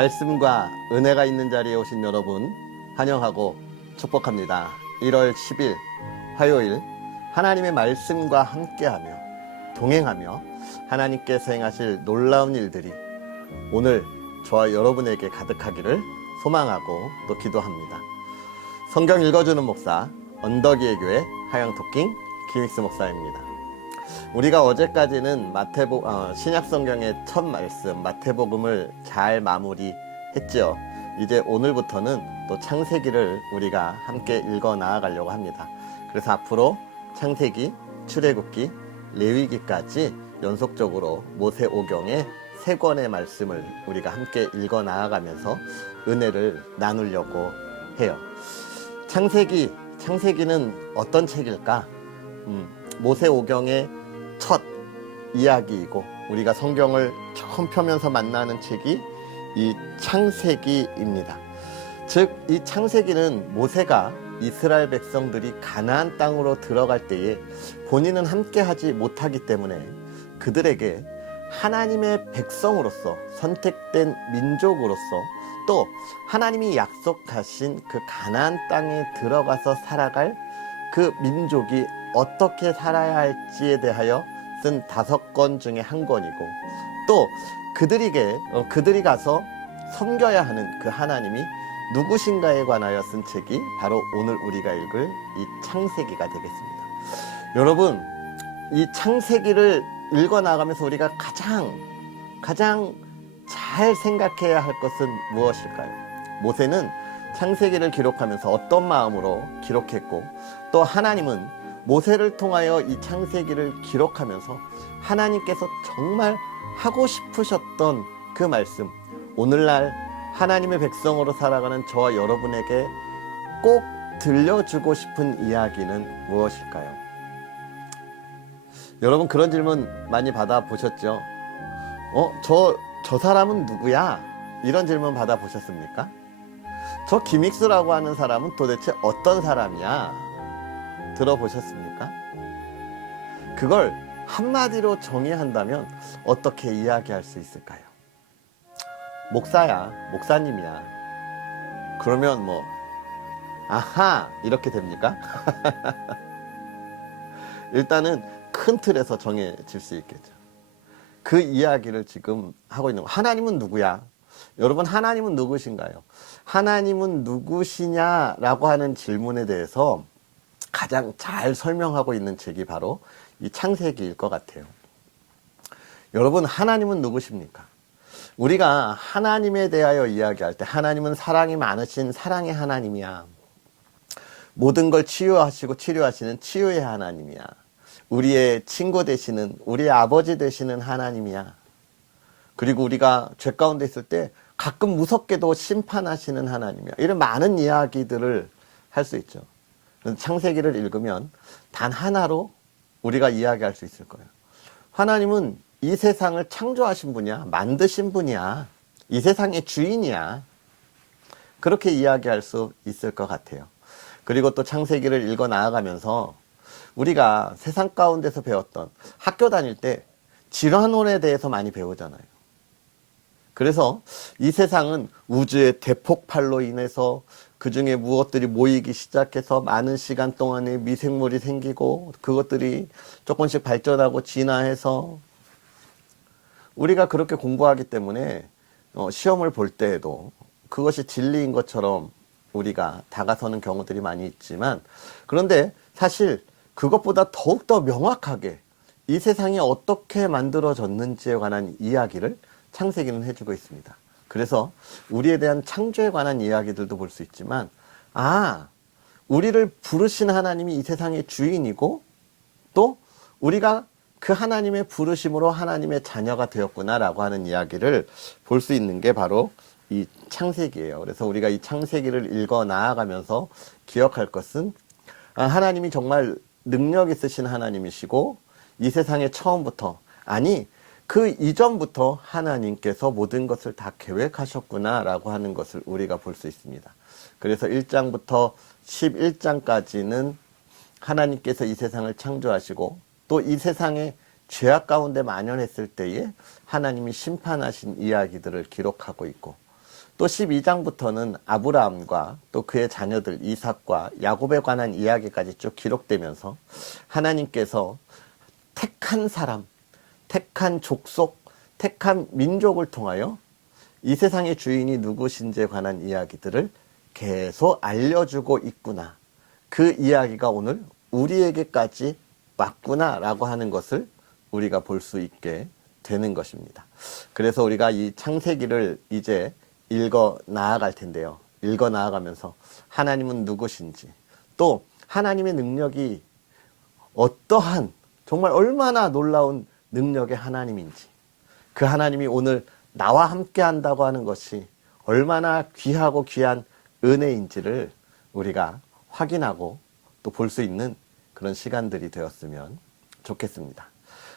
말씀과 은혜가 있는 자리에 오신 여러분 환영하고 축복합니다. 1월 10일 화요일 하나님의 말씀과 함께하며 동행하며 하나님께서 행하실 놀라운 일들이 오늘 저와 여러분에게 가득하기를 소망하고 또 기도합니다. 성경 읽어주는 목사 언덕이의 교회 하영토킹 김익수 목사입니다. 우리가 어제까지는 신약성경의 첫 말씀 마태복음을 잘 마무리했죠. 이제 오늘부터는 또 창세기를 우리가 함께 읽어 나아가려고 합니다. 그래서 앞으로 창세기, 출애굽기, 레위기까지 연속적으로 모세오경의 3권의 말씀을 우리가 함께 읽어 나아가면서 은혜를 나누려고 해요. 창세기는 어떤 책일까? 모세오경의 첫 이야기이고 우리가 성경을 처음 펴면서 만나는 책이 이 창세기입니다. 즉, 이 창세기는 모세가 이스라엘 백성들이 가나안 땅으로 들어갈 때에 본인은 함께하지 못하기 때문에 그들에게 하나님의 백성으로서 선택된 민족으로서 또 하나님이 약속하신 그 가나안 땅에 들어가서 살아갈 그 민족이 어떻게 살아야 할지에 대하여 쓴 5권 중에 한 권이고 또 그들이 가서 섬겨야 하는 그 하나님이 누구신가에 관하여 쓴 책이 바로 오늘 우리가 읽을 이 창세기가 되겠습니다. 여러분, 이 창세기를 읽어 나가면서 우리가 가장 잘 생각해야 할 것은 무엇일까요? 모세는 창세기를 기록하면서 어떤 마음으로 기록했고 또 하나님은 모세를 통하여 이 창세기를 기록하면서 하나님께서 정말 하고 싶으셨던 그 말씀, 오늘날 하나님의 백성으로 살아가는 저와 여러분에게 꼭 들려주고 싶은 이야기는 무엇일까요? 여러분, 그런 질문 많이 받아보셨죠? 저 사람은 누구야? 이런 질문 받아보셨습니까? 저 김익수라고 하는 사람은 도대체 어떤 사람이야? 들어보셨습니까? 그걸 한마디로 정의한다면 어떻게 이야기할 수 있을까요? 목사야, 목사님이야. 그러면 아하, 이렇게 됩니까? 일단은 큰 틀에서 정해질 수 있겠죠. 그 이야기를 지금 하고 있는 거. 하나님은 누구야? 여러분, 하나님은 누구신가요? 하나님은 누구시냐라고 하는 질문에 대해서 가장 잘 설명하고 있는 책이 바로 이 창세기일 것 같아요. 여러분, 하나님은 누구십니까? 우리가 하나님에 대하여 이야기할 때 하나님은 사랑이 많으신 사랑의 하나님이야. 모든 걸 치유하시고 치료하시는 치유의 하나님이야. 우리의 친구 되시는, 우리의 아버지 되시는 하나님이야. 그리고 우리가 죄 가운데 있을 때 가끔 무섭게도 심판하시는 하나님이야. 이런 많은 이야기들을 할 수 있죠. 창세기를 읽으면 단 하나로 우리가 이야기할 수 있을 거예요. 하나님은 이 세상을 창조하신 분이야. 만드신 분이야. 이 세상의 주인이야. 그렇게 이야기할 수 있을 것 같아요. 그리고 또 창세기를 읽어 나아가면서 우리가 세상 가운데서 배웠던, 학교 다닐 때 질환론에 대해서 많이 배우잖아요. 그래서 이 세상은 우주의 대폭발로 인해서 그 중에 무엇들이 모이기 시작해서 많은 시간 동안에 미생물이 생기고 그것들이 조금씩 발전하고 진화해서 우리가 그렇게 공부하기 때문에 시험을 볼 때에도 그것이 진리인 것처럼 우리가 다가서는 경우들이 많이 있지만, 그런데 사실 그것보다 더욱더 명확하게 이 세상이 어떻게 만들어졌는지에 관한 이야기를 창세기는 해주고 있습니다. 그래서 우리에 대한 창조에 관한 이야기들도 볼 수 있지만, 우리를 부르신 하나님이 이 세상의 주인이고 또 우리가 그 하나님의 부르심으로 하나님의 자녀가 되었구나라고 하는 이야기를 볼 수 있는 게 바로 이 창세기예요. 그래서 우리가 이 창세기를 읽어 나아가면서 기억할 것은 하나님이 정말 능력 있으신 하나님이시고 이 세상의 처음부터, 그 이전부터 하나님께서 모든 것을 다 계획하셨구나라고 하는 것을 우리가 볼 수 있습니다. 그래서 1장부터 11장까지는 하나님께서 이 세상을 창조하시고 또 이 세상에 죄악 가운데 만연했을 때에 하나님이 심판하신 이야기들을 기록하고 있고, 또 12장부터는 아브라함과 또 그의 자녀들 이삭과 야곱에 관한 이야기까지 쭉 기록되면서 하나님께서 택한 사람, 택한 족속, 택한 민족을 통하여 이 세상의 주인이 누구신지에 관한 이야기들을 계속 알려주고 있구나. 그 이야기가 오늘 우리에게까지 왔구나라고 하는 것을 우리가 볼 수 있게 되는 것입니다. 그래서 우리가 이 창세기를 이제 읽어 나아갈 텐데요. 읽어 나아가면서 하나님은 누구신지, 또 하나님의 능력이 어떠한, 정말 얼마나 놀라운 능력의 하나님인지, 그 하나님이 오늘 나와 함께 한다고 하는 것이 얼마나 귀하고 귀한 은혜인지를 우리가 확인하고 또 볼 수 있는 그런 시간들이 되었으면 좋겠습니다.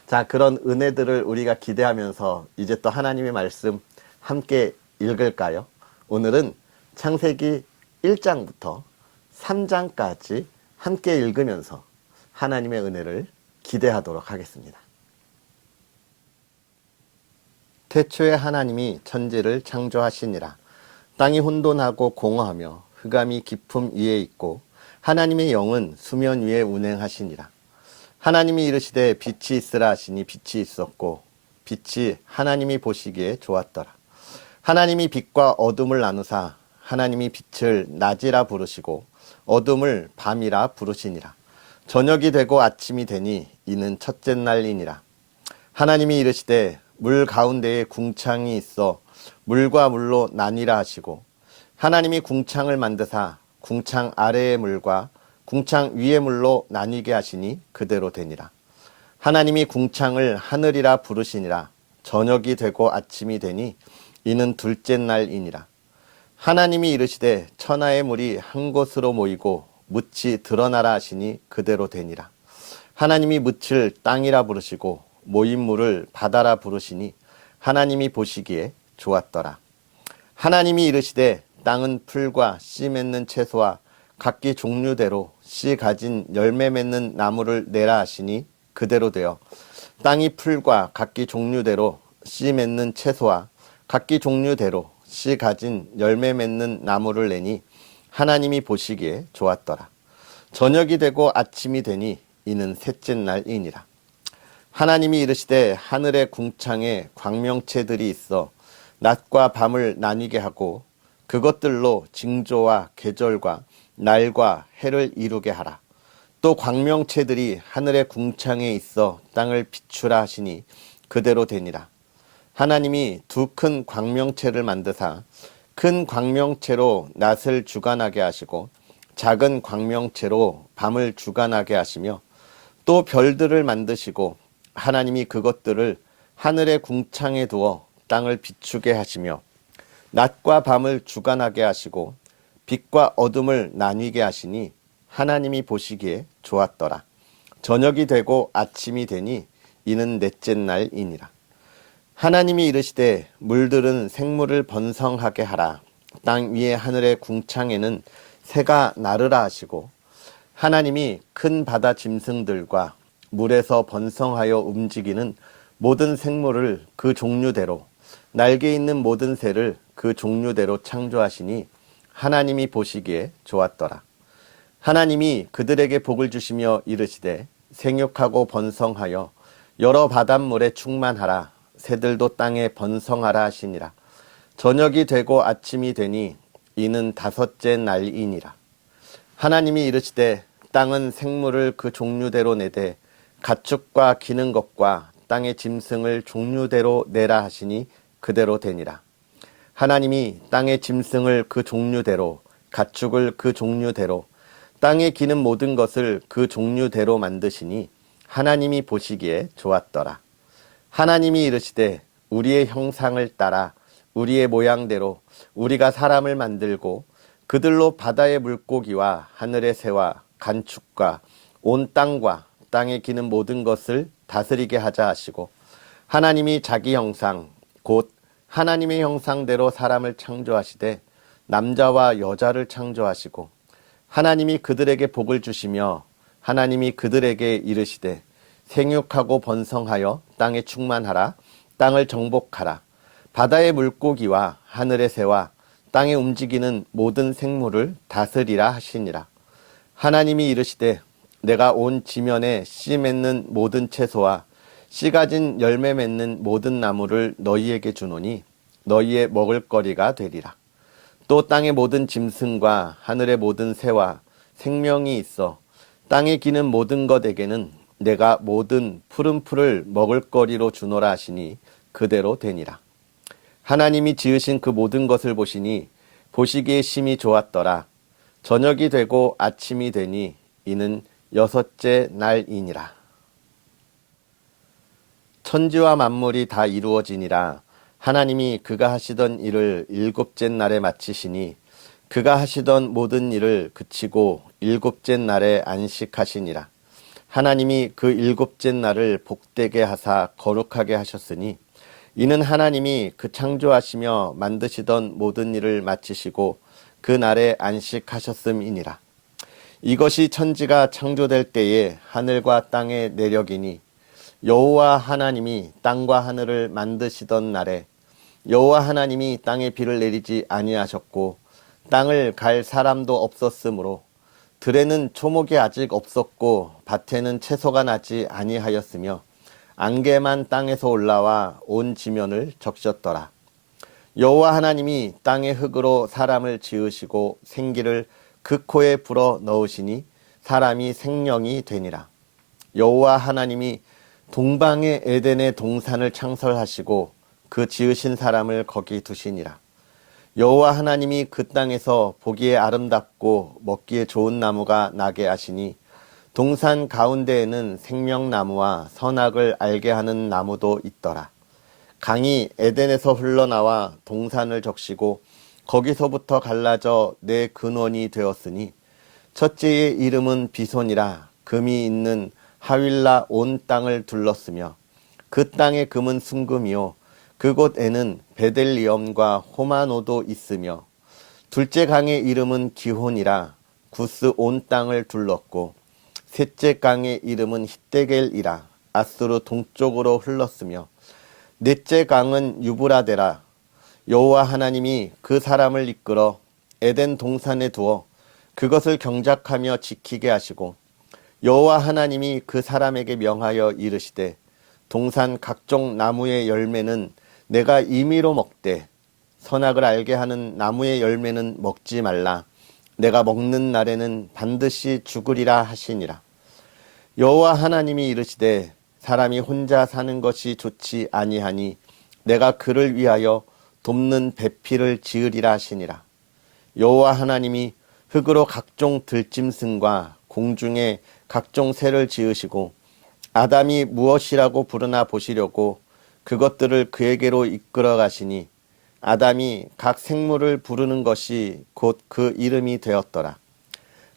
자, 그런 은혜들을 우리가 기대하면서 이제 또 하나님의 말씀 함께 읽을까요? 오늘은 창세기 1장부터 3장까지 함께 읽으면서 하나님의 은혜를 기대하도록 하겠습니다. 태초에 하나님이 천지를 창조하시니라. 땅이 혼돈하고 공허하며 흑암이 깊음 위에 있고 하나님의 영은 수면 위에 운행하시니라. 하나님이 이르시되 빛이 있으라 하시니 빛이 있었고 빛이 하나님이 보시기에 좋았더라. 하나님이 빛과 어둠을 나누사 하나님이 빛을 낮이라 부르시고 어둠을 밤이라 부르시니라. 저녁이 되고 아침이 되니 이는 첫째 날이니라. 하나님이 이르시되 물 가운데에 궁창이 있어 물과 물로 나뉘라 하시고 하나님이 궁창을 만드사 궁창 아래의 물과 궁창 위의 물로 나뉘게 하시니 그대로 되니라. 하나님이 궁창을 하늘이라 부르시니라. 저녁이 되고 아침이 되니 이는 둘째 날이니라. 하나님이 이르시되 천하의 물이 한 곳으로 모이고 묻이 드러나라 하시니 그대로 되니라. 하나님이 묻을 땅이라 부르시고 모인 물을 바다라 부르시니 하나님이 보시기에 좋았더라. 하나님이 이르시되 땅은 풀과 씨 맺는 채소와 각기 종류대로 씨 가진 열매 맺는 나무를 내라 하시니 그대로 되어 땅이 풀과 각기 종류대로 씨 맺는 채소와 각기 종류대로 씨 가진 열매 맺는 나무를 내니 하나님이 보시기에 좋았더라. 저녁이 되고 아침이 되니 이는 셋째 날이니라. 하나님이 이르시되 하늘의 궁창에 광명체들이 있어 낮과 밤을 나뉘게 하고 그것들로 징조와 계절과 날과 해를 이루게 하라. 또 광명체들이 하늘의 궁창에 있어 땅을 비추라 하시니 그대로 되니라. 하나님이 두 큰 광명체를 만드사 큰 광명체로 낮을 주관하게 하시고 작은 광명체로 밤을 주관하게 하시며 또 별들을 만드시고 하나님이 그것들을 하늘의 궁창에 두어 땅을 비추게 하시며 낮과 밤을 주관하게 하시고 빛과 어둠을 나뉘게 하시니 하나님이 보시기에 좋았더라. 저녁이 되고 아침이 되니 이는 넷째 날이니라. 하나님이 이르시되 물들은 생물을 번성하게 하라. 땅 위에 하늘의 궁창에는 새가 나르라 하시고 하나님이 큰 바다 짐승들과 물에서 번성하여 움직이는 모든 생물을 그 종류대로 날개 있는 모든 새를 그 종류대로 창조하시니 하나님이 보시기에 좋았더라. 하나님이 그들에게 복을 주시며 이르시되 생육하고 번성하여 여러 바닷물에 충만하라. 새들도 땅에 번성하라 하시니라. 저녁이 되고 아침이 되니 이는 다섯째 날이니라. 하나님이 이르시되 땅은 생물을 그 종류대로 내되 가축과 기는 것과 땅의 짐승을 종류대로 내라 하시니 그대로 되니라. 하나님이 땅의 짐승을 그 종류대로 가축을 그 종류대로 땅에 기는 모든 것을 그 종류대로 만드시니 하나님이 보시기에 좋았더라. 하나님이 이르시되 우리의 형상을 따라 우리의 모양대로 우리가 사람을 만들고 그들로 바다의 물고기와 하늘의 새와 간축과 온 땅과 땅에 기는 모든 것을 다스리게 하자 하시고 하나님이 자기 형상 곧 하나님의 형상대로 사람을 창조하시되 남자와 여자를 창조하시고 하나님이 그들에게 복을 주시며 하나님이 그들에게 이르시되 생육하고 번성하여 땅에 충만하라. 땅을 정복하라. 바다의 물고기와 하늘의 새와 땅에 움직이는 모든 생물을 다스리라 하시니라. 하나님이 이르시되 내가 온 지면에 씨 맺는 모든 채소와 씨 가진 열매 맺는 모든 나무를 너희에게 주노니 너희의 먹을거리가 되리라. 또 땅의 모든 짐승과 하늘의 모든 새와 생명이 있어 땅에 기는 모든 것에게는 내가 모든 푸른 풀을 먹을거리로 주노라 하시니 그대로 되니라. 하나님이 지으신 그 모든 것을 보시니 보시기에 심히 좋았더라. 저녁이 되고 아침이 되니 이는 여섯째 날이니라. 천지와 만물이 다 이루어지니라. 하나님이 그가 하시던 일을 일곱째 날에 마치시니 그가 하시던 모든 일을 그치고 일곱째 날에 안식하시니라. 하나님이 그 일곱째 날을 복되게 하사 거룩하게 하셨으니 이는 하나님이 그 창조하시며 만드시던 모든 일을 마치시고 그 날에 안식하셨음이니라. 이것이 천지가 창조될 때에 하늘과 땅의 내력이니 여호와 하나님이 땅과 하늘을 만드시던 날에 여호와 하나님이 땅에 비를 내리지 아니하셨고 땅을 갈 사람도 없었으므로 들에는 초목이 아직 없었고 밭에는 채소가 나지 아니하였으며 안개만 땅에서 올라와 온 지면을 적셨더라. 여호와 하나님이 땅의 흙으로 사람을 지으시고 생기를 그 코에 불어 넣으시니 사람이 생명이 되니라. 여호와 하나님이 동방의 에덴의 동산을 창설하시고 그 지으신 사람을 거기 두시니라. 여호와 하나님이 그 땅에서 보기에 아름답고 먹기에 좋은 나무가 나게 하시니 동산 가운데에는 생명나무와 선악을 알게 하는 나무도 있더라. 강이 에덴에서 흘러나와 동산을 적시고 거기서부터 갈라져 내 근원이 되었으니 첫째의 이름은 비손이라. 금이 있는 하윌라 온 땅을 둘렀으며 그 땅의 금은 순금이요 그곳에는 베델리엄과 호마노도 있으며 둘째 강의 이름은 기혼이라. 구스 온 땅을 둘렀고 셋째 강의 이름은 히데겔이라. 아수르 동쪽으로 흘렀으며 넷째 강은 유브라데라. 여호와 하나님이 그 사람을 이끌어 에덴 동산에 두어 그것을 경작하며 지키게 하시고 여호와 하나님이 그 사람에게 명하여 이르시되 동산 각종 나무의 열매는 내가 임의로 먹되 선악을 알게 하는 나무의 열매는 먹지 말라. 내가 먹는 날에는 반드시 죽으리라 하시니라. 여호와 하나님이 이르시되 사람이 혼자 사는 것이 좋지 아니하니 내가 그를 위하여 돕는 배필을 지으리라 하시니라. 여호와 하나님이 흙으로 각종 들짐승과 공중에 각종 새를 지으시고 아담이 무엇이라고 부르나 보시려고 그것들을 그에게로 이끌어 가시니 아담이 각 생물을 부르는 것이 곧 그 이름이 되었더라.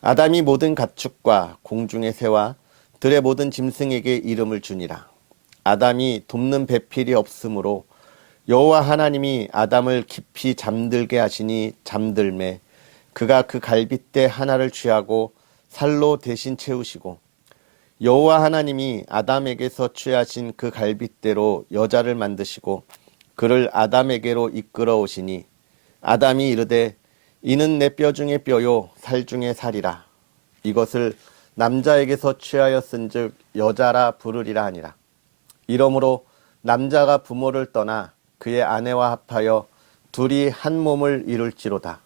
아담이 모든 가축과 공중의 새와 들의 모든 짐승에게 이름을 주니라. 아담이 돕는 배필이 없으므로 여호와 하나님이 아담을 깊이 잠들게 하시니 잠들매 그가 그 갈빗대 하나를 취하고 살로 대신 채우시고 여호와 하나님이 아담에게서 취하신 그 갈빗대로 여자를 만드시고 그를 아담에게로 이끌어 오시니 아담이 이르되 이는 내 뼈 중에 뼈요 살 중에 살이라. 이것을 남자에게서 취하였은즉 여자라 부르리라 하니라. 이러므로 남자가 부모를 떠나 그의 아내와 합하여 둘이 한 몸을 이룰지로다.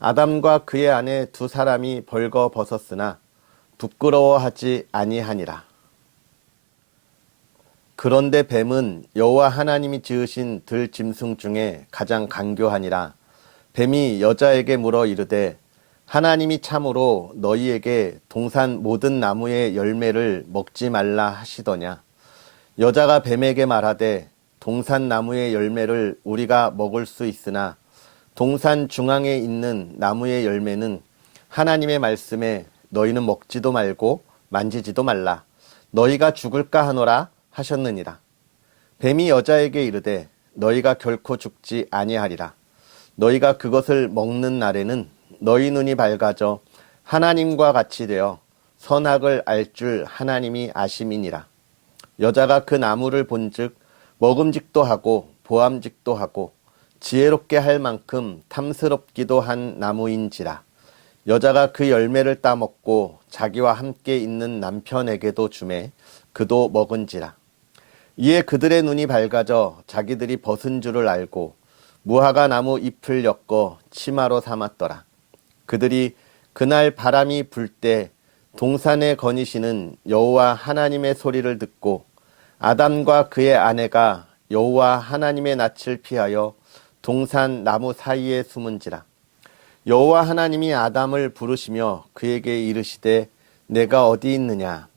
아담과 그의 아내 두 사람이 벌거 벗었으나 부끄러워하지 아니하니라. 그런데 뱀은 여호와 하나님이 지으신 들 짐승 중에 가장 간교하니라. 뱀이 여자에게 물어 이르되 하나님이 참으로 너희에게 동산 모든 나무의 열매를 먹지 말라 하시더냐. 여자가 뱀에게 말하되 동산 나무의 열매를 우리가 먹을 수 있으나 동산 중앙에 있는 나무의 열매는 하나님의 말씀에 너희는 먹지도 말고 만지지도 말라. 너희가 죽을까 하노라 하셨느니라. 뱀이 여자에게 이르되 너희가 결코 죽지 아니하리라. 너희가 그것을 먹는 날에는 너희 눈이 밝아져 하나님과 같이 되어 선악을 알 줄 하나님이 아심이니라. 여자가 그 나무를 본즉 먹음직도 하고 보암직도 하고 지혜롭게 할 만큼 탐스럽기도 한 나무인지라. 여자가 그 열매를 따먹고 자기와 함께 있는 남편에게도 주매 그도 먹은지라. 이에 그들의 눈이 밝아져 자기들이 벗은 줄을 알고 무화과 나무 잎을 엮어 치마로 삼았더라. 그들이 그날 바람이 불 때 동산에 거니시는 여호와 하나님의 소리를 듣고 아담과 그의 아내가 여호와 하나님의 낯을 피하여 동산 나무 사이에 숨은지라. 여호와 하나님이 아담을 부르시며 그에게 이르시되 내가 어디 있느냐.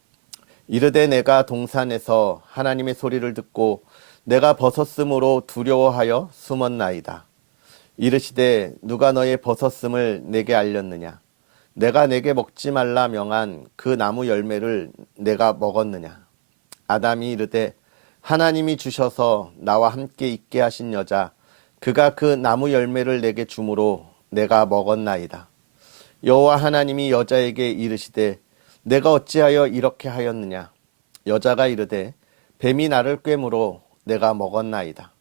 이르되 내가 동산에서 하나님의 소리를 듣고 내가 벗었으므로 두려워하여 숨었나이다. 이르시되 누가 너의 벗었음을 내게 알렸느냐. 내가 내게 먹지 말라 명한 그 나무 열매를 내가 먹었느냐. 아담이 이르되 하나님이 주셔서 나와 함께 있게 하신 여자 그가 그 나무 열매를 내게 주므로 내가 먹었나이다. 여호와 하나님이 여자에게 이르시되 내가 어찌하여 이렇게 하였느냐. 여자가 이르되 뱀이 나를 꿰므로 내가 먹었나이다.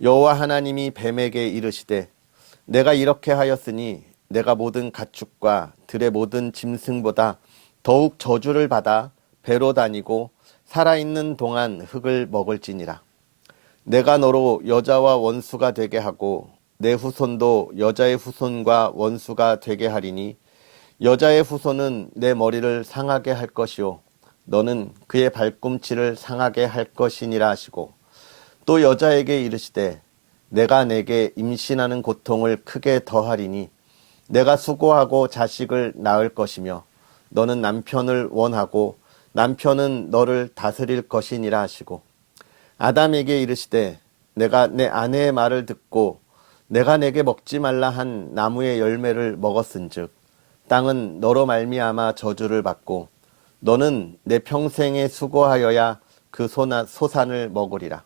여호와 하나님이 뱀에게 이르시되 내가 이렇게 하였으니 내가 모든 가축과 들의 모든 짐승보다 더욱 저주를 받아 배로 다니고 살아있는 동안 흙을 먹을지니라. 내가 너로 여자와 원수가 되게 하고 내 후손도 여자의 후손과 원수가 되게 하리니 여자의 후손은 내 머리를 상하게 할 것이요 너는 그의 발꿈치를 상하게 할 것이니라 하시고 또 여자에게 이르시되 내가 내게 임신하는 고통을 크게 더하리니 내가 수고하고 자식을 낳을 것이며 너는 남편을 원하고 남편은 너를 다스릴 것이니라 하시고 아담에게 이르시되 내가 내 아내의 말을 듣고 내가 내게 먹지 말라 한 나무의 열매를 먹었은즉 땅은 너로 말미암아 저주를 받고 너는 내 평생에 수고하여야 그 소산을 먹으리라.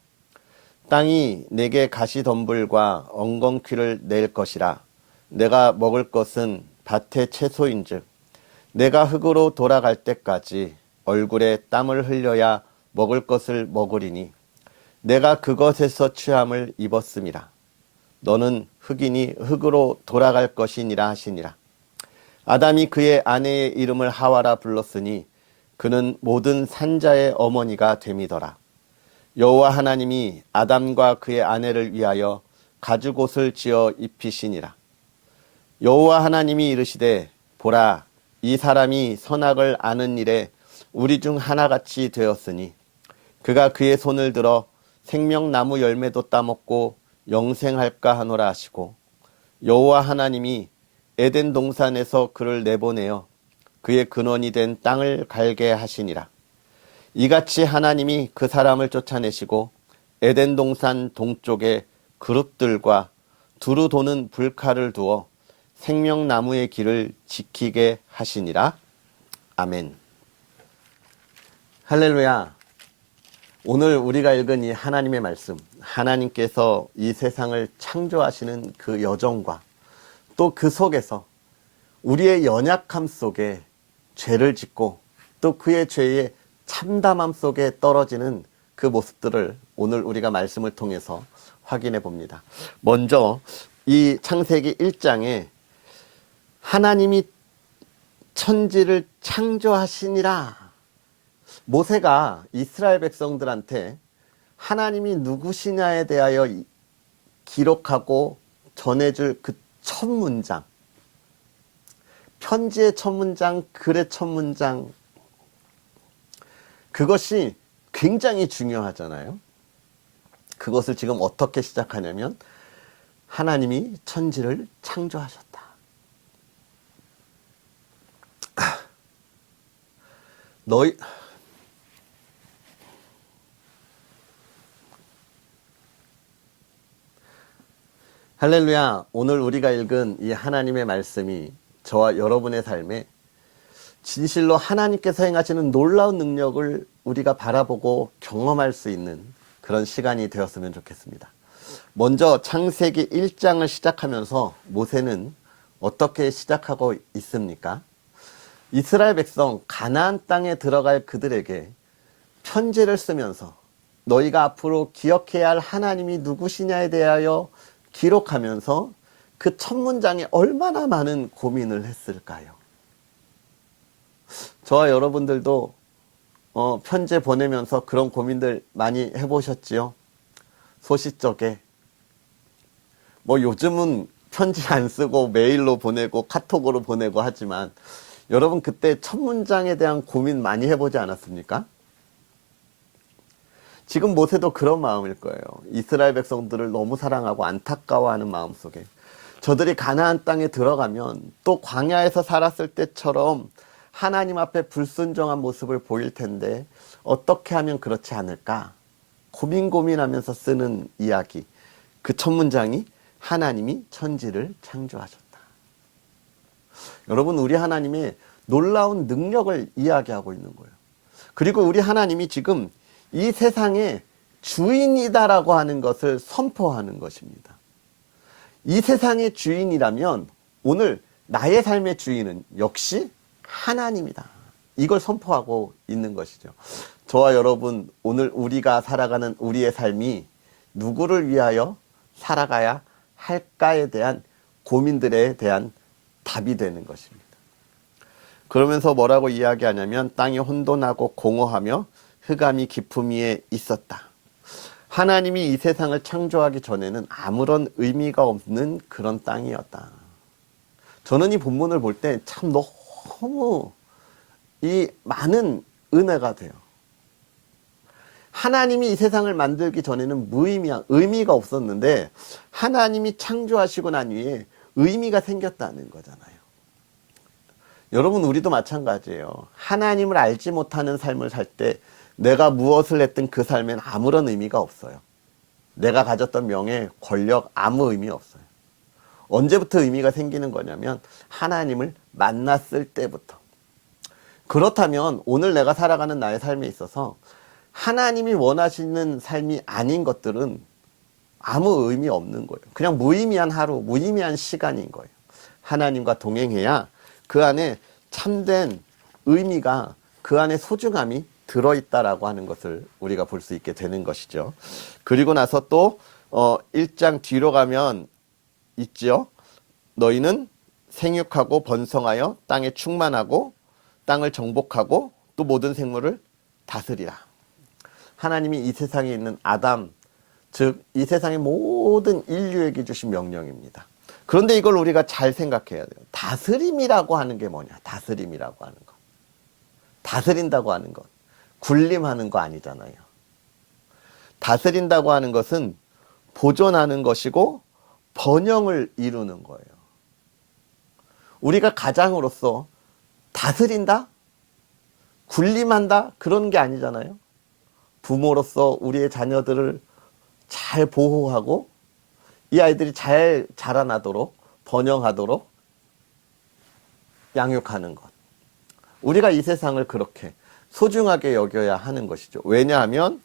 땅이 내게 가시덤불과 엉겅퀴를 낼 것이라. 내가 먹을 것은 밭의 채소인즉 내가 흙으로 돌아갈 때까지 얼굴에 땀을 흘려야 먹을 것을 먹으리니 내가 그것에서 취함을 입었음이라. 너는 흙이니 흙으로 돌아갈 것이니라 하시니라. 아담이 그의 아내의 이름을 하와라 불렀으니 그는 모든 산자의 어머니가 됨이더라. 여호와 하나님이 아담과 그의 아내를 위하여 가죽옷을 지어 입히시니라. 여호와 하나님이 이르시되 보라 이 사람이 선악을 아는 일에 우리 중 하나같이 되었으니 그가 그의 손을 들어 생명나무 열매도 따먹고 영생할까 하노라 하시고 여호와 하나님이 에덴 동산에서 그를 내보내어 그의 근원이 된 땅을 갈게 하시니라. 이같이 하나님이 그 사람을 쫓아내시고 에덴 동산 동쪽에 그룹들과 두루 도는 불칼을 두어 생명나무의 길을 지키게 하시니라. 아멘. 할렐루야. 오늘 우리가 읽은 이 하나님의 말씀, 하나님께서 이 세상을 창조하시는 그 여정과 또 그 속에서 우리의 연약함 속에 죄를 짓고 또 그의 죄의 참담함 속에 떨어지는 그 모습들을 오늘 우리가 말씀을 통해서 확인해 봅니다. 먼저 이 창세기 1장에 하나님이 천지를 창조하시니라. 모세가 이스라엘 백성들한테 하나님이 누구시냐에 대하여 기록하고 전해줄 그 첫 문장, 편지의 첫 문장, 글의 첫 문장, 그것이 굉장히 중요하잖아요. 그것을 지금 어떻게 시작하냐면 하나님이 천지를 창조하셨다. 너희 할렐루야. 오늘 우리가 읽은 이 하나님의 말씀이 저와 여러분의 삶에 진실로 하나님께서 행하시는 놀라운 능력을 우리가 바라보고 경험할 수 있는 그런 시간이 되었으면 좋겠습니다. 먼저 창세기 1장을 시작하면서 모세는 어떻게 시작하고 있습니까? 이스라엘 백성 가나안 땅에 들어갈 그들에게 편지를 쓰면서 너희가 앞으로 기억해야 할 하나님이 누구시냐에 대하여 기록하면서 그 첫 문장에 얼마나 많은 고민을 했을까요? 저와 여러분들도 편지 보내면서 그런 고민들 많이 해보셨지요? 소시적에. 뭐 요즘은 편지 안 쓰고 메일로 보내고 카톡으로 보내고 하지만 여러분 그때 첫 문장에 대한 고민 많이 해보지 않았습니까? 지금 모세도 그런 마음일 거예요. 이스라엘 백성들을 너무 사랑하고 안타까워하는 마음 속에 저들이 가나안 땅에 들어가면 또 광야에서 살았을 때처럼 하나님 앞에 불순종한 모습을 보일 텐데 어떻게 하면 그렇지 않을까? 고민하면서 쓰는 이야기. 그 첫 문장이 하나님이 천지를 창조하셨다. 여러분, 우리 하나님의 놀라운 능력을 이야기하고 있는 거예요. 그리고 우리 하나님이 지금 이 세상의 주인이다라고 하는 것을 선포하는 것입니다. 이 세상의 주인이라면 오늘 나의 삶의 주인은 역시 하나님이다. 이걸 선포하고 있는 것이죠. 저와 여러분, 오늘 우리가 살아가는 우리의 삶이 누구를 위하여 살아가야 할까에 대한 고민들에 대한 답이 되는 것입니다. 그러면서 뭐라고 이야기하냐면 땅이 혼돈하고 공허하며 흑암이 깊음 위에 있었다. 하나님이 이 세상을 창조하기 전에는 아무런 의미가 없는 그런 땅이었다. 저는 이 본문을 볼 때 참 너무 이 많은 은혜가 돼요. 하나님이 이 세상을 만들기 전에는 무의미한 의미가 없었는데 하나님이 창조하시고 난 후에 의미가 생겼다는 거잖아요. 여러분, 우리도 마찬가지예요. 하나님을 알지 못하는 삶을 살 때 내가 무엇을 했든 그 삶엔 아무런 의미가 없어요. 내가 가졌던 명예, 권력 아무 의미 없어요. 언제부터 의미가 생기는 거냐면 하나님을 만났을 때부터. 그렇다면 오늘 내가 살아가는 나의 삶에 있어서 하나님이 원하시는 삶이 아닌 것들은 아무 의미 없는 거예요. 그냥 무의미한 하루, 무의미한 시간인 거예요. 하나님과 동행해야 그 안에 참된 의미가, 그 안에 소중함이 들어있다라고 하는 것을 우리가 볼 수 있게 되는 것이죠. 그리고 나서 또 1장 뒤로 가면 있죠. 너희는 생육하고 번성하여 땅에 충만하고 땅을 정복하고 또 모든 생물을 다스리라. 하나님이 이 세상에 있는 아담, 즉 이 세상의 모든 인류에게 주신 명령입니다. 그런데 이걸 우리가 잘 생각해야 돼요. 다스림이라고 하는 게 뭐냐? 다스림이라고 하는 것. 다스린다고 하는 것. 군림하는 거 아니잖아요. 다스린다고 하는 것은 보존하는 것이고 번영을 이루는 거예요. 우리가 가장으로서 다스린다? 군림한다? 그런 게 아니잖아요. 부모로서 우리의 자녀들을 잘 보호하고 이 아이들이 잘 자라나도록 번영하도록 양육하는 것. 우리가 이 세상을 그렇게 소중하게 여겨야 하는 것이죠. 왜냐하면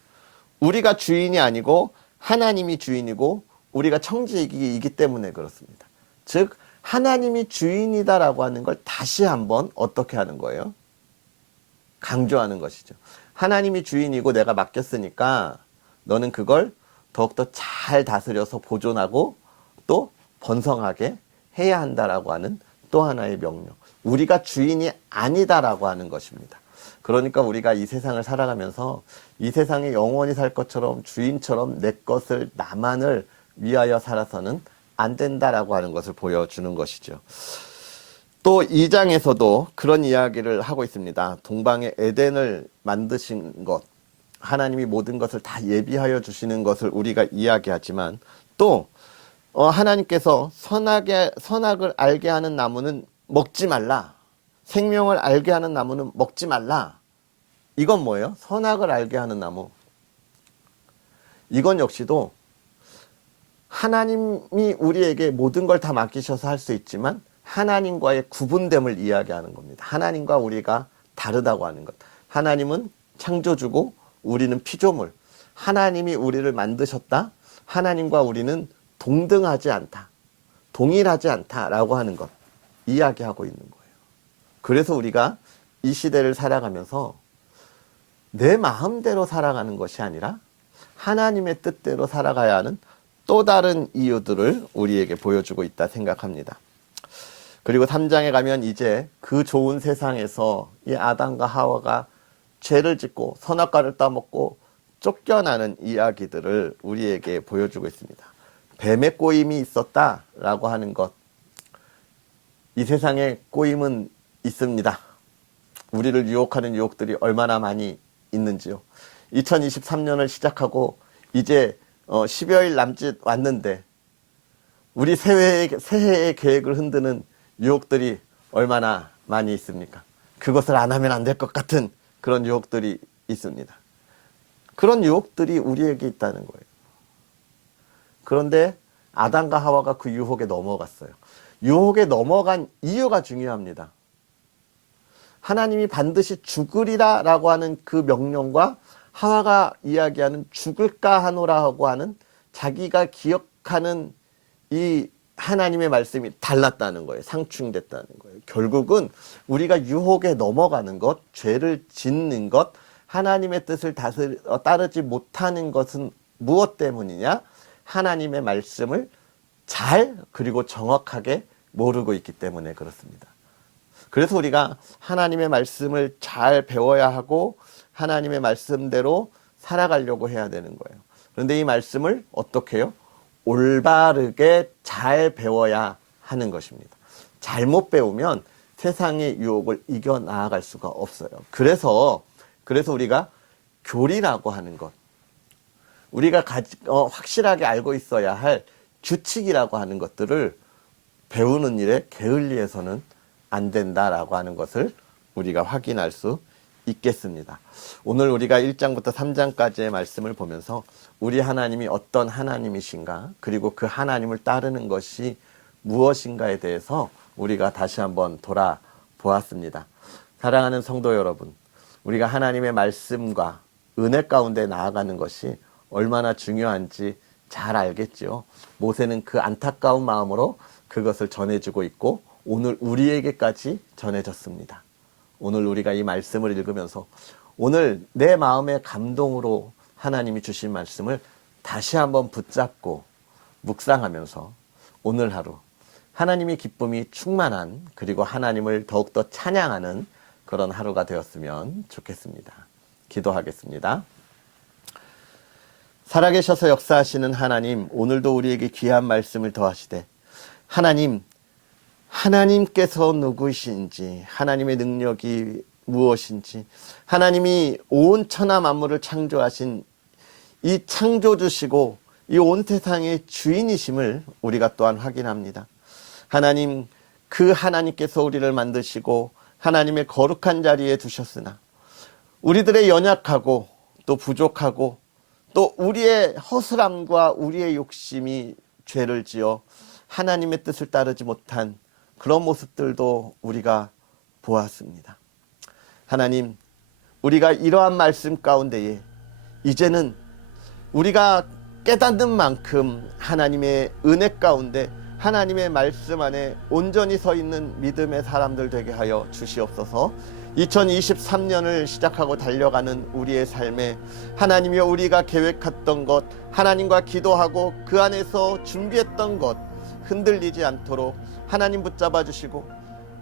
우리가 주인이 아니고 하나님이 주인이고 우리가 청지이기 때문에 그렇습니다. 즉 하나님이 주인이다라고 하는 걸 다시 한번 어떻게 하는 거예요? 강조하는 것이죠. 하나님이 주인이고 내가 맡겼으니까 너는 그걸 더욱더 잘 다스려서 보존하고 또 번성하게 해야 한다라고 하는 또 하나의 명령. 우리가 주인이 아니다라고 하는 것입니다. 그러니까 우리가 이 세상을 살아가면서 이 세상에 영원히 살 것처럼 주인처럼 내 것을 나만을 위하여 살아서는 안 된다라고 하는 것을 보여주는 것이죠. 또 2장에서도 그런 이야기를 하고 있습니다. 동방의 에덴을 만드신 것, 하나님이 모든 것을 다 예비하여 주시는 것을 우리가 이야기하지만 또 하나님께서 선악을 알게 하는 나무는 먹지 말라. 생명을 알게 하는 나무는 먹지 말라. 이건 뭐예요? 선악을 알게 하는 나무. 이건 역시도 하나님이 우리에게 모든 걸 다 맡기셔서 할 수 있지만 하나님과의 구분됨을 이야기하는 겁니다. 하나님과 우리가 다르다고 하는 것. 하나님은 창조주고 우리는 피조물. 하나님이 우리를 만드셨다. 하나님과 우리는 동등하지 않다. 동일하지 않다라고 하는 것. 이야기하고 있는 거예요. 그래서 우리가 이 시대를 살아가면서 내 마음대로 살아가는 것이 아니라 하나님의 뜻대로 살아가야 하는 또 다른 이유들을 우리에게 보여주고 있다 생각합니다. 그리고 3장에 가면 이제 그 좋은 세상에서 이 아담과 하와가 죄를 짓고 선악과를 따먹고 쫓겨나는 이야기들을 우리에게 보여주고 있습니다. 뱀의 꼬임이 있었다라고 하는 것, 이 세상에 꼬임은 있습니다. 우리를 유혹하는 유혹들이 얼마나 많이 있는지요. 2023년을 시작하고 이제 10여일 남짓 왔는데 우리 새해의 계획을 흔드는 유혹들이 얼마나 많이 있습니까? 그것을 안 하면 안 될 것 같은 그런 유혹들이 있습니다. 그런 유혹들이 우리에게 있다는 거예요. 그런데 아담과 하와가 그 유혹에 넘어갔어요. 유혹에 넘어간 이유가 중요합니다. 하나님이 반드시 죽으리라 라고 하는 그 명령과 하와가 이야기하는 죽을까 하노라고 하는 자기가 기억하는 이 하나님의 말씀이 달랐다는 거예요. 상충됐다는 거예요. 결국은 우리가 유혹에 넘어가는 것, 죄를 짓는 것, 하나님의 뜻을 따르지 못하는 것은 무엇 때문이냐? 하나님의 말씀을 잘 그리고 정확하게 모르고 있기 때문에 그렇습니다. 그래서 우리가 하나님의 말씀을 잘 배워야 하고 하나님의 말씀대로 살아가려고 해야 되는 거예요. 그런데 이 말씀을 어떻게 해요? 올바르게 잘 배워야 하는 것입니다. 잘못 배우면 세상의 유혹을 이겨나갈 수가 없어요. 그래서 우리가 교리라고 하는 것, 우리가 확실하게 알고 있어야 할 규칙이라고 하는 것들을 배우는 일에 게을리해서는 안 된다라고 하는 것을 우리가 확인할 수 있겠습니다. 오늘 우리가 1장부터 3장까지의 말씀을 보면서 우리 하나님이 어떤 하나님이신가, 그리고 그 하나님을 따르는 것이 무엇인가에 대해서 우리가 다시 한번 돌아보았습니다. 사랑하는 성도 여러분, 우리가 하나님의 말씀과 은혜 가운데 나아가는 것이 얼마나 중요한지 잘 알겠지요. 모세는 그 안타까운 마음으로 그것을 전해주고 있고 오늘 우리에게까지 전해졌습니다. 오늘 우리가 이 말씀을 읽으면서 오늘 내 마음의 감동으로 하나님이 주신 말씀을 다시 한번 붙잡고 묵상하면서 오늘 하루 하나님의 기쁨이 충만한, 그리고 하나님을 더욱더 찬양하는 그런 하루가 되었으면 좋겠습니다. 기도하겠습니다. 살아계셔서 역사하시는 하나님, 오늘도 우리에게 귀한 말씀을 더하시되 하나님께서 누구신지, 하나님의 능력이 무엇인지, 하나님이 온 천하 만물을 창조하신 이 창조주시고 이 온 세상의 주인이심을 우리가 또한 확인합니다. 하나님, 그 하나님께서 우리를 만드시고 하나님의 거룩한 자리에 두셨으나 우리들의 연약하고 또 부족하고 또 우리의 허술함과 우리의 욕심이 죄를 지어 하나님의 뜻을 따르지 못한 그런 모습들도 우리가 보았습니다. 하나님, 우리가 이러한 말씀 가운데에 이제는 우리가 깨닫는 만큼 하나님의 은혜 가운데 하나님의 말씀 안에 온전히 서 있는 믿음의 사람들 되게 하여 주시옵소서. 2023년을 시작하고 달려가는 우리의 삶에 하나님이여, 우리가 계획했던 것, 하나님과 기도하고 그 안에서 준비했던 것 흔들리지 않도록 하나님 붙잡아 주시고,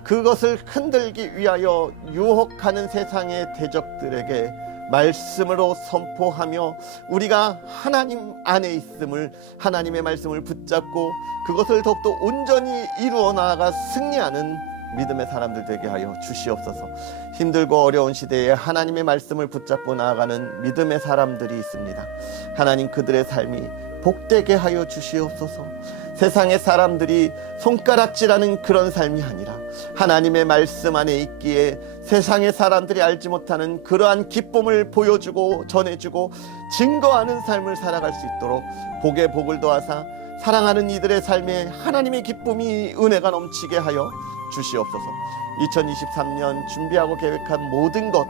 그것을 흔들기 위하여 유혹하는 세상의 대적들에게 말씀으로 선포하며 우리가 하나님 안에 있음을, 하나님의 말씀을 붙잡고 그것을 더욱더 온전히 이루어 나아가 승리하는 믿음의 사람들 되게 하여 주시옵소서. 힘들고 어려운 시대에 하나님의 말씀을 붙잡고 나아가는 믿음의 사람들이 있습니다. 하나님, 그들의 삶이 복되게 하여 주시옵소서. 세상의 사람들이 손가락질하는 그런 삶이 아니라 하나님의 말씀 안에 있기에 세상의 사람들이 알지 못하는 그러한 기쁨을 보여주고 전해주고 증거하는 삶을 살아갈 수 있도록 복에 복을 더하사 사랑하는 이들의 삶에 하나님의 기쁨이, 은혜가 넘치게 하여 주시옵소서. 2023년 준비하고 계획한 모든 것,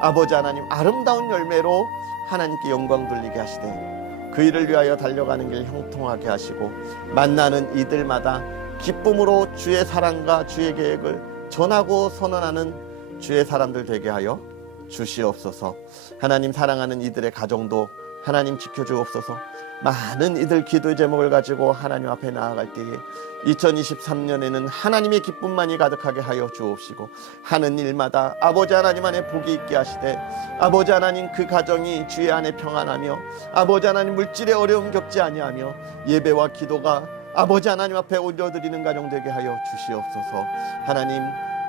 아버지 하나님, 아름다운 열매로 하나님께 영광 돌리게 하시되 그 일을 위하여 달려가는 길 형통하게 하시고 만나는 이들마다 기쁨으로 주의 사랑과 주의 계획을 전하고 선언하는 주의 사람들 되게 하여 주시옵소서. 하나님, 사랑하는 이들의 가정도 하나님 지켜주옵소서. 많은 이들 기도의 제목을 가지고 하나님 앞에 나아갈 때에 2023년에는 하나님의 기쁨만이 가득하게 하여 주옵시고, 하는 일마다 아버지 하나님 안에 복이 있게 하시되, 아버지 하나님 그 가정이 주의 안에 평안하며, 아버지 하나님 물질의 어려움 겪지 아니하며, 예배와 기도가 아버지 하나님 앞에 올려드리는 가정 되게 하여 주시옵소서. 하나님,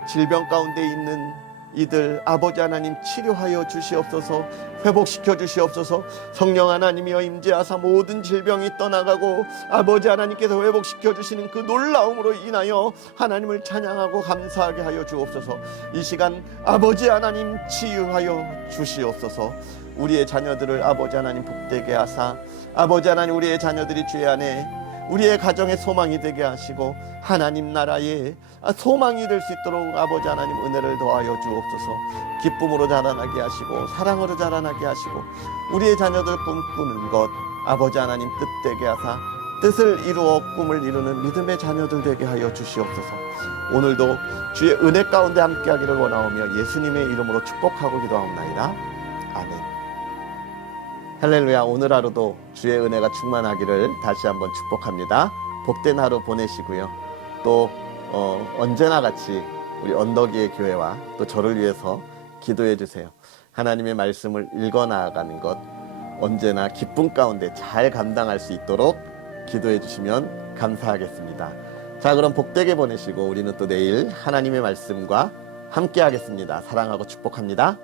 질병 가운데 있는 이들 아버지 하나님 치료하여 주시옵소서. 회복시켜 주시옵소서. 성령 하나님이여 임재하사 모든 질병이 떠나가고 아버지 하나님께서 회복시켜 주시는 그 놀라움으로 인하여 하나님을 찬양하고 감사하게 하여 주옵소서. 이 시간 아버지 하나님 치유하여 주시옵소서. 우리의 자녀들을 아버지 하나님 복되게 하사, 아버지 하나님 우리의 자녀들이 주의 안에 우리의 가정의 소망이 되게 하시고 하나님 나라의 소망이 될 수 있도록 아버지 하나님 은혜를 더하여 주옵소서. 기쁨으로 자라나게 하시고 사랑으로 자라나게 하시고 우리의 자녀들 꿈꾸는 것 아버지 하나님 뜻되게 하사 뜻을 이루어 꿈을 이루는 믿음의 자녀들 되게 하여 주시옵소서. 오늘도 주의 은혜 가운데 함께하기를 원하오며 예수님의 이름으로 축복하고 기도하옵나이다. 아멘. 할렐루야. 오늘 하루도 주의 은혜가 충만하기를 다시 한번 축복합니다. 복된 하루 보내시고요. 또 언제나 같이 우리 언덕이의 교회와 또 저를 위해서 기도해 주세요. 하나님의 말씀을 읽어 나아가는 것 언제나 기쁨 가운데 잘 감당할 수 있도록 기도해 주시면 감사하겠습니다. 자, 그럼 복되게 보내시고 우리는 또 내일 하나님의 말씀과 함께 하겠습니다. 사랑하고 축복합니다.